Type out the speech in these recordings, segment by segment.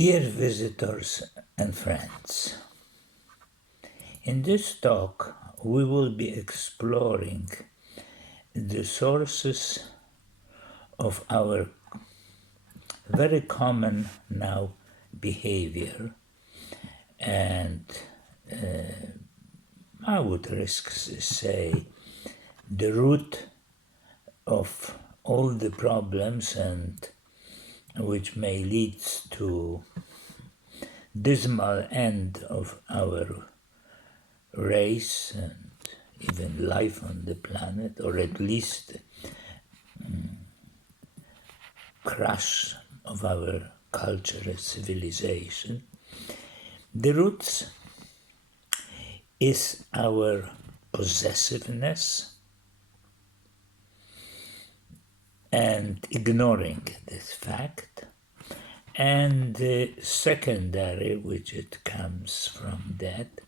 Dear visitors and friends, in this talk we will be exploring the sources of our very common now behavior, and I would risk to say the root of all the problems, and which may lead to dismal end of our race and even life on the planet, or at least crash of our culture and civilization. The roots is our possessiveness and ignoring this fact, and the secondary, which it comes from that,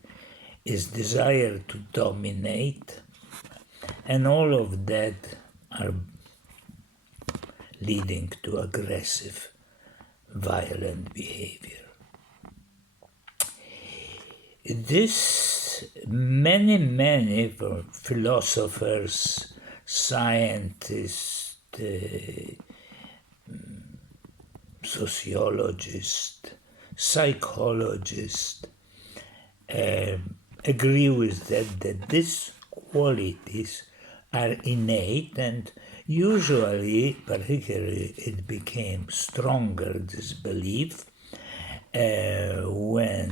is desire to dominate, and all of that are leading to aggressive, violent behavior. This many philosophers, scientists, sociologists, psychologists agree with that these qualities are innate, and usually, particularly, it became stronger, this belief, when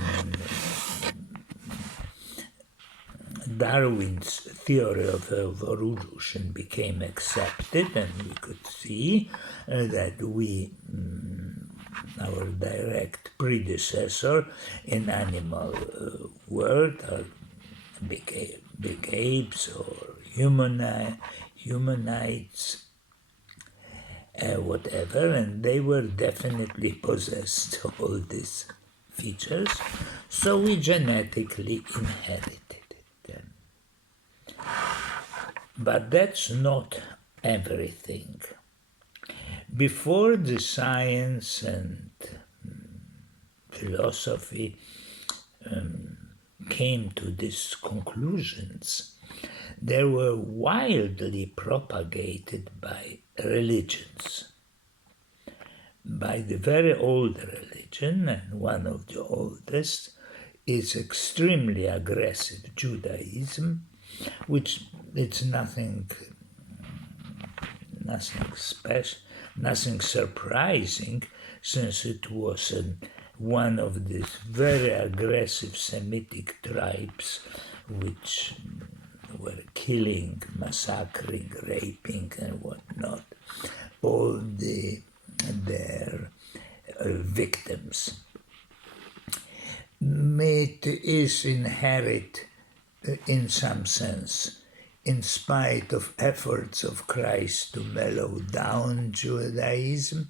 Darwin's theory of evolution became accepted, and we could see that our direct predecessor in animal world are big apes or humanoids, whatever, and they were definitely possessed of all these features, so we genetically inherited it. But that's not everything. Before the science and philosophy came to these conclusions, they were wildly propagated by religions. By the very old religion, and one of the oldest, is extremely aggressive Judaism, which it's nothing special, nothing surprising, since it was one of these very aggressive Semitic tribes which were killing, massacring, raping, and whatnot, all their victims. It is inherent in some sense, in spite of efforts of Christ to mellow down Judaism.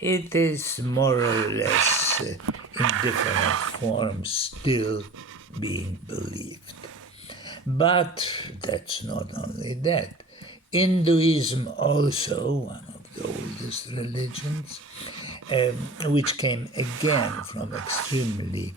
It is more or less in different forms still being believed. But that's not only that. Hinduism also, one of the oldest religions, which came again from extremely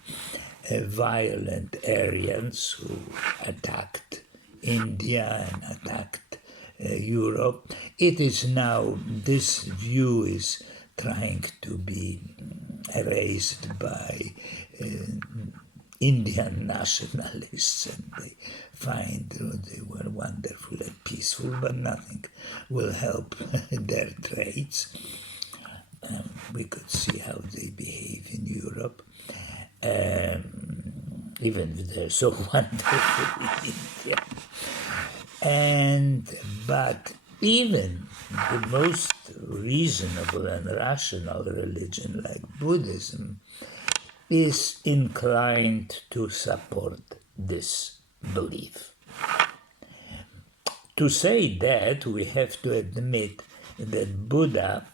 violent Aryans who attacked India and attacked Europe. It is now, this view is trying to be erased by Indian nationalists, and they find they were wonderful and peaceful, but nothing will help their traits. We could see how they behave in Europe, even if they're so wonderful in India. But even the most reasonable and rational religion like Buddhism is inclined to support this belief. To say that, we have to admit that Buddha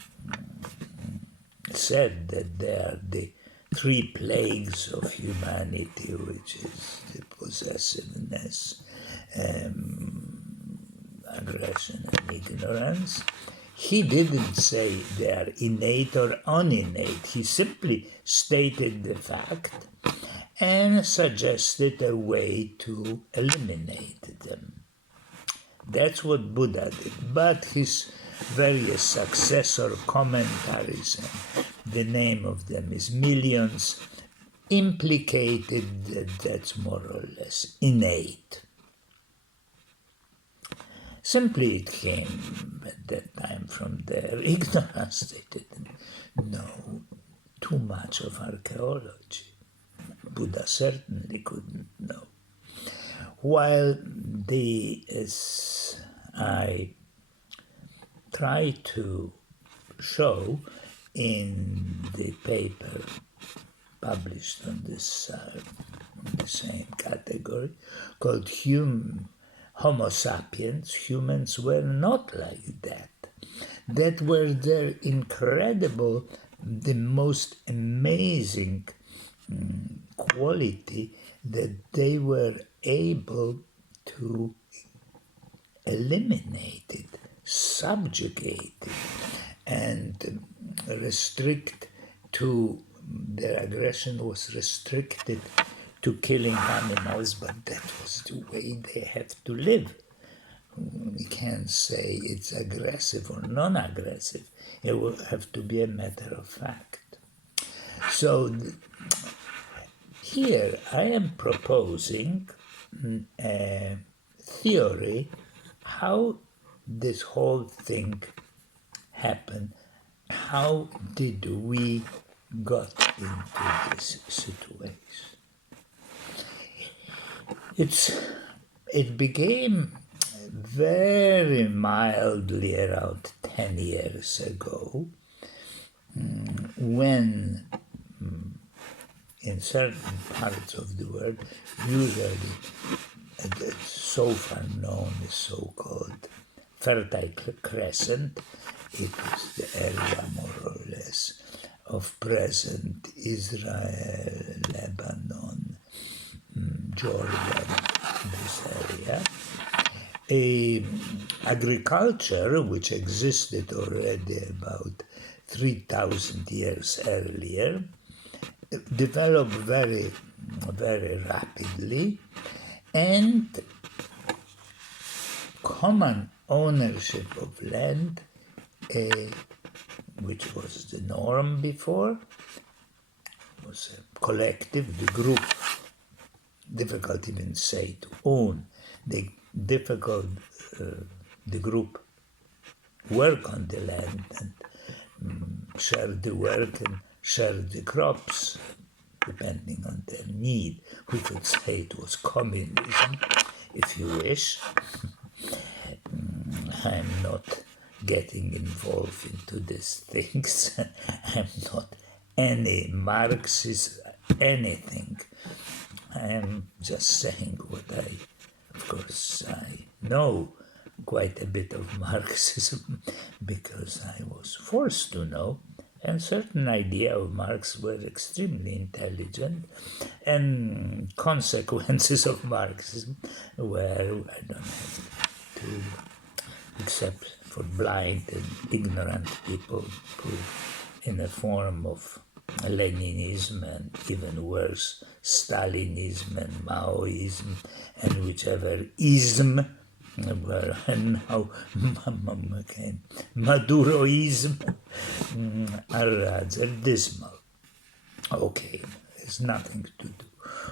said that there are the three plagues of humanity, which is the possessiveness, aggression, and ignorance. He didn't say they are innate or uninnate. He simply stated the fact and suggested a way to eliminate them. That's what Buddha did. But his various successor commentaries, and the name of them is Millions, implicated that that's more or less innate. Simply it came at that time from their ignorance. They didn't know too much of archaeology. Buddha certainly couldn't know. While as I try to show in the paper published on this the same category called Homo sapiens, humans were not like that. That were their incredible, the most amazing quality that they were able to eliminate it, subjugate it, and restrict to, their aggression was restricted to killing animals, but that was the way they had to live. We can't say it's aggressive or non-aggressive. It will have to be a matter of fact. So here I am proposing a theory how this whole thing happened. How did we got into this situation? It became very mildly around 10 years ago when in certain parts of the world, usually so far known as so-called Fertile Crescent, it was the area more or less of present Israel, Lebanon, Jordan, this area. Agriculture, which existed already about 3,000 years earlier, developed very, very rapidly, and common ownership of land, which was the norm before, was a collective, the group, difficult even say to own, the group work on the land and share the work and share the crops, depending on their need. We could say it was communism, if you wish. I'm not getting involved into these things. I'm not any Marxist, anything. I'm just saying what of course, I know quite a bit of Marxism because I was forced to know, and certain ideas of Marx were extremely intelligent, and consequences of Marxism were, I don't have to, except for blind and ignorant people who, in a form of Leninism and even worse, Stalinism and Maoism and whichever ism were, and now Maduroism are rather dismal. Okay, there's nothing to do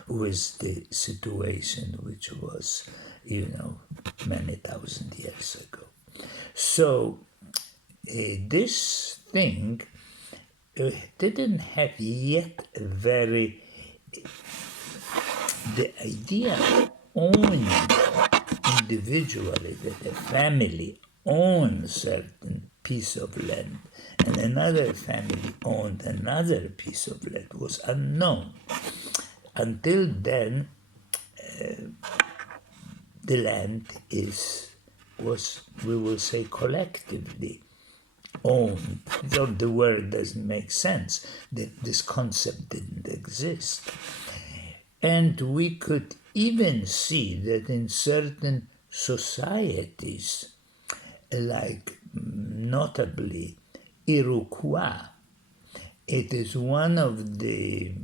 with the situation which was, many thousand years ago. So this thing didn't have yet the idea of owning individually, that a family owns certain piece of land and another family owned another piece of land was unknown. Until then, the land was, we will say, collectively owned, though the word doesn't make sense, that this concept didn't exist. And we could even see that in certain societies, like notably Iroquois. It is one of the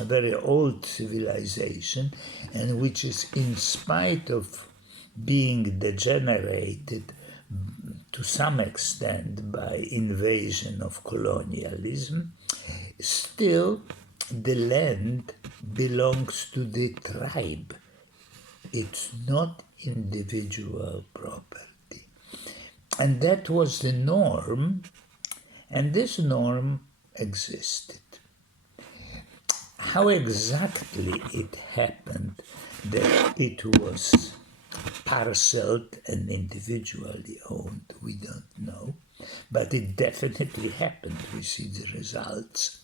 very old civilization, and which is, in spite of being degenerated to some extent by invasion of colonialism, still the land belongs to the tribe. It's not individual property. And that was the norm, and this norm existed. How exactly it happened that it was parceled and individually owned, we don't know, but it definitely happened. We see the results,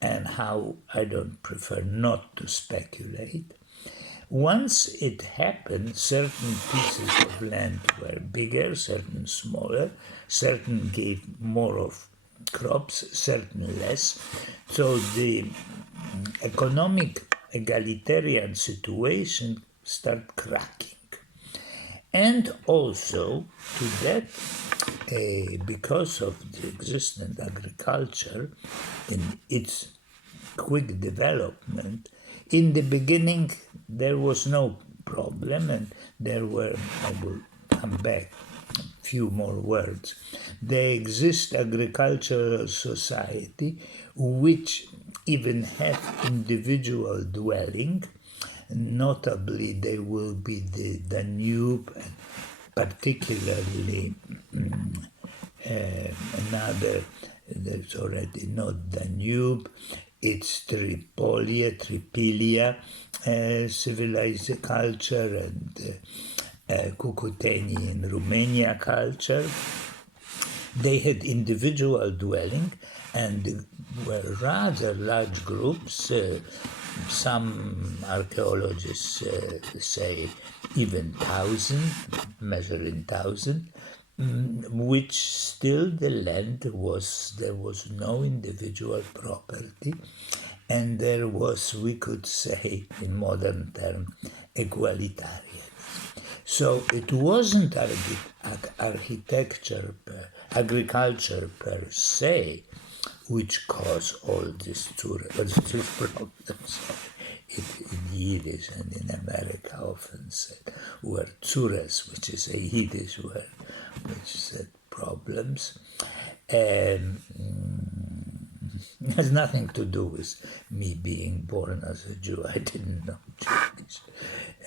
and how I don't prefer not to speculate. Once it happened, certain pieces of land were bigger, certain smaller, certain gave more of crops, certain less. So the economic egalitarian situation started cracking. And also to that, because of the existing agriculture in its quick development, in the beginning there was no problem, and there were, I will come back, a few more words. There exists agricultural society which even have individual dwelling. Notably, there will be the Danube, and particularly another, there's already not Danube, it's Tripilia civilized culture, and Cucuteni in Romania culture. They had individual dwelling, and were rather large groups. Some archaeologists say even 1,000, measuring 1,000, which still the land there was no individual property, and there was, we could say in modern term, egalitarian. So it wasn't agriculture per se, which caused all these problems. In Yiddish and in America often said were tzures, which is a Yiddish word, which said problems. Has nothing to do with me being born as a Jew. I didn't know Jewish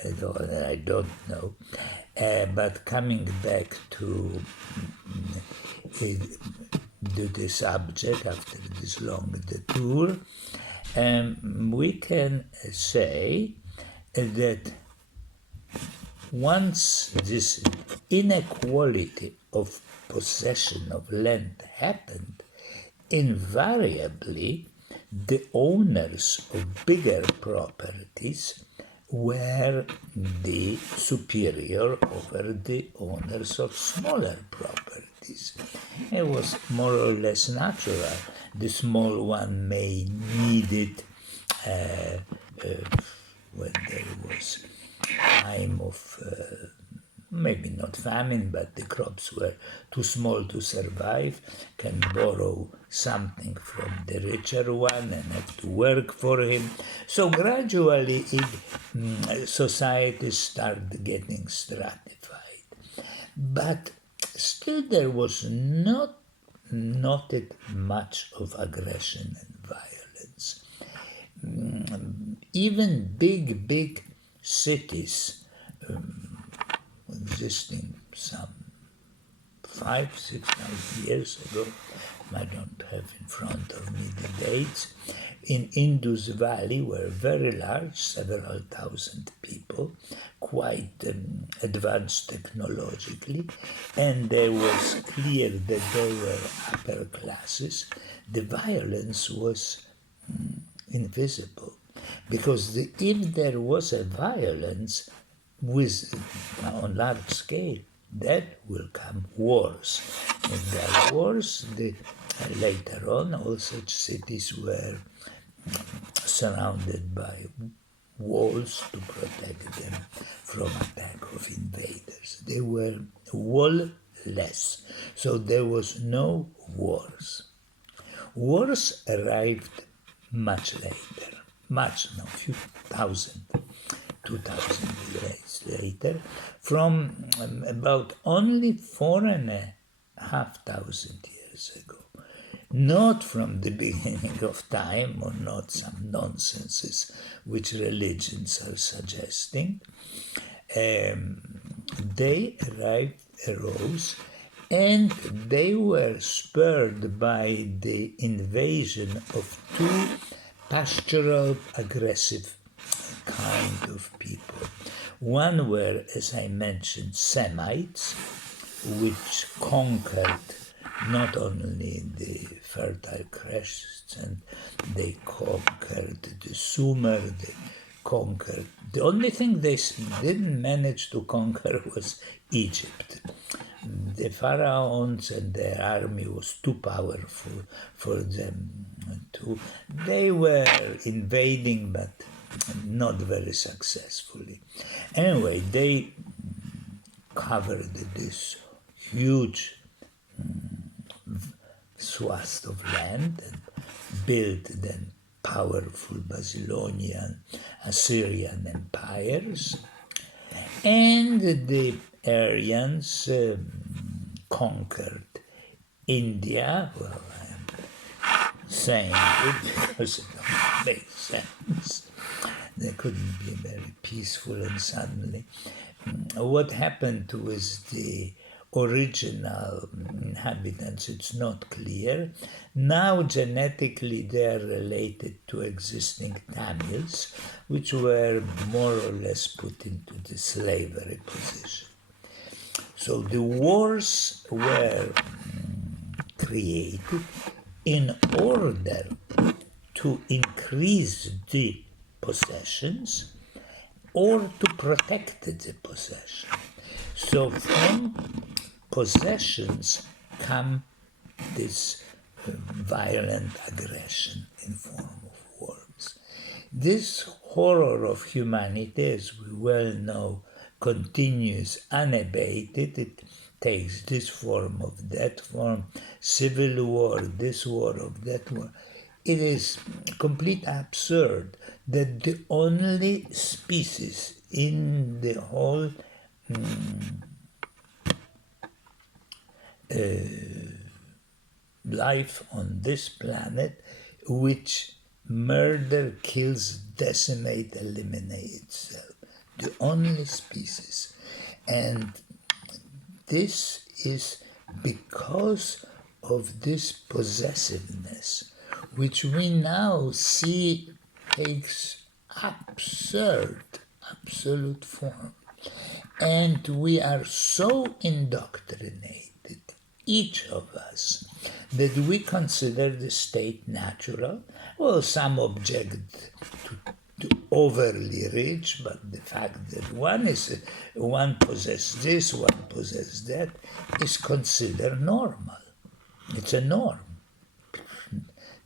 at all, and I don't know. But coming back to the subject after this long detour, we can say that once this inequality of possession of land happened, invariably the owners of bigger properties were the superior over the owners of smaller properties. It was more or less natural. The small one may need it when there was time of maybe not famine, but the crops were too small to survive, can borrow something from the richer one and have to work for him. So gradually societies started getting stratified. But still there was not noted much of aggression and violence. Even big cities existing some 5,000-6,000 years ago, I don't have in front of me the dates, in Indus Valley were very large, several thousand people, quite advanced technologically, and there was clear that they were upper classes. The violence was invisible, because if there was a violence on large scale, that will come wars. If there are wars, later on all such cities were surrounded by walls to protect them from attack of invaders. They were wall less. So there was no wars. Wars arrived much later, few thousand, 2,000 years later, from about only 4,500 years ago. Not from the beginning of time, or not some nonsenses which religions are suggesting. They arose, and they were spurred by the invasion of two pastoral, aggressive kind of people. One were, as I mentioned, Semites, which conquered not only the Fertile Crescent, and they conquered the Sumer, they conquered. The only thing they didn't manage to conquer was Egypt. The pharaohs and their army was too powerful for them to. They were invading, but not very successfully. Anyway, they covered this huge swath of land and built then powerful Babylonian, Assyrian empires, and the Aryans conquered India. Well, I'm saying it because it don't make sense. They couldn't be very peaceful, and suddenly what happened with the original inhabitants, it's not clear. Now genetically they are related to existing Tamils, which were more or less put into the slavery position. So the wars were created in order to increase the possessions or to protect the possession. So from possessions come this violent aggression in form of wars. This horror of humanity, as we well know, continues unabated. It takes this form of that form, civil war, this war of that war. It is complete absurd that the only species in the whole life on this planet which murder, kills, decimate, eliminate itself. The only species. And this is because of this possessiveness, which we now see takes absolute form. And we are so indoctrinated, each of us, that we consider the state natural. Well, some object to overly rich, but the fact that one possesses this, one possesses that, is considered normal. It's a norm.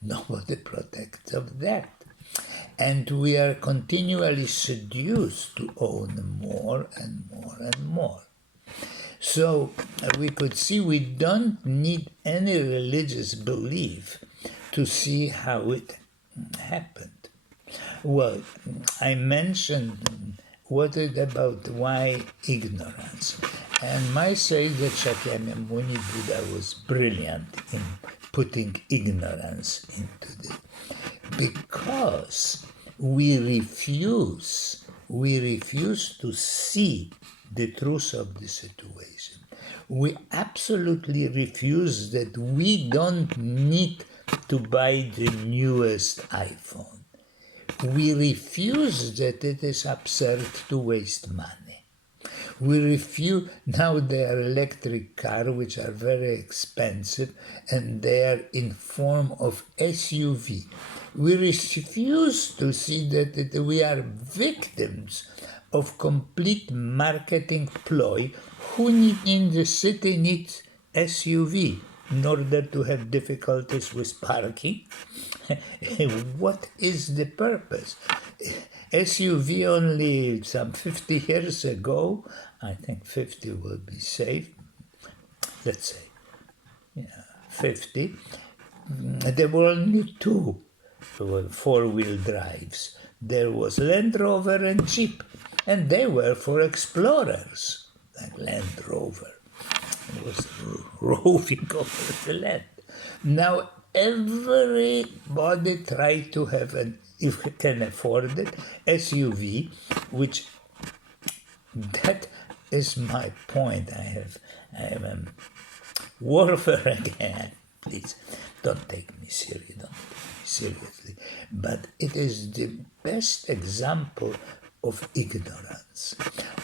Nobody protects of that. And we are continually seduced to own more and more and more. So we could see we don't need any religious belief to see how it happened. Well, I mentioned what is about why ignorance. And might say that Shakyamuni Buddha was brilliant in putting ignorance into this. Because we refuse to see the truth of the situation. We absolutely refuse that we don't need to buy the newest iPhone. We refuse that it is absurd to waste money. We refuse, now there are electric cars which are very expensive and they are in form of SUV. We refuse to see that we are victims of complete marketing ploy. Who in the city needs SUV in order to have difficulties with parking? What is the purpose? SUV only some 50 years ago, I think 50 will be safe, let's say 50, there were only two four-wheel drives. There was Land Rover and Jeep, and they were for explorers, like Land Rover. It was roving over the land. Now everybody tried to have if you can afford it, SUV, which that is my point. I am warfare again. Please don't take me seriously. But it is the best example of ignorance.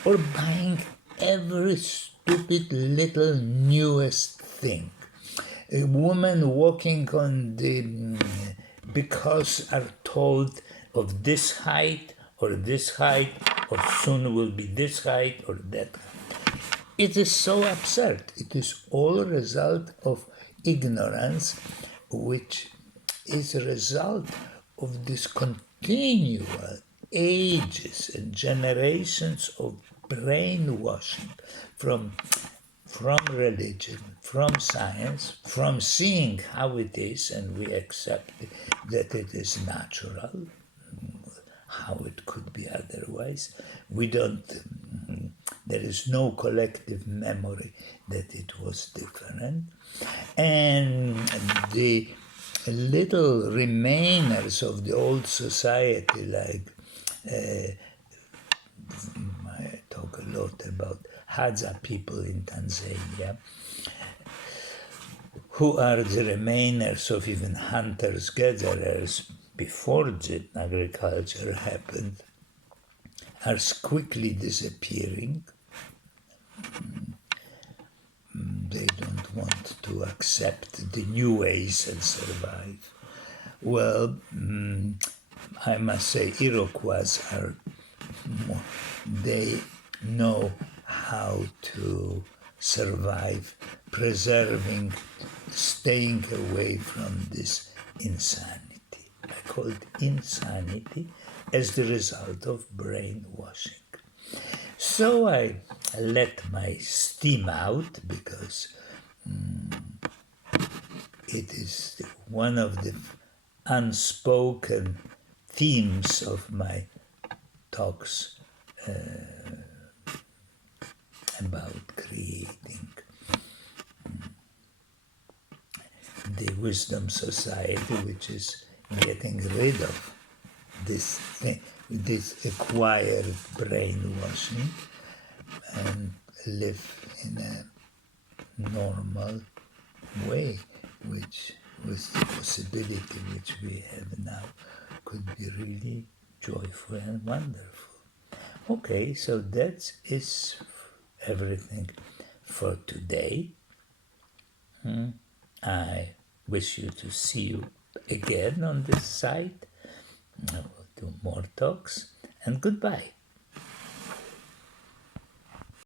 Or buying every stupid little newest thing. A woman walking on the, because are told of this height, or soon will be this height or that height. It is so absurd. It is all a result of ignorance, which is a result of this continual ages and generations of brainwashing from religion, from science, from seeing how it is, and we accept that it is natural, how it could be otherwise. We don't, there is no collective memory that it was different. And the little remainers of the old society, like I talk a lot about Hadza people in Tanzania, who are the remainers of even hunters-gatherers before the agriculture happened, are quickly disappearing. They don't want to accept the new ways and survive. Well, I must say Iroquois are more, they know how to survive, preserving, staying away from this insanity. I call it insanity as the result of brainwashing. So I let my steam out, because it is one of the unspoken themes of my talks about creating the wisdom society, which is getting rid of this thing, this acquired brainwashing, and live in a normal way, which, with the possibility which we have now, could be really joyful and wonderful. Okay, so that is everything for today. I wish you to see you again on this site. I will do more talks, and goodbye.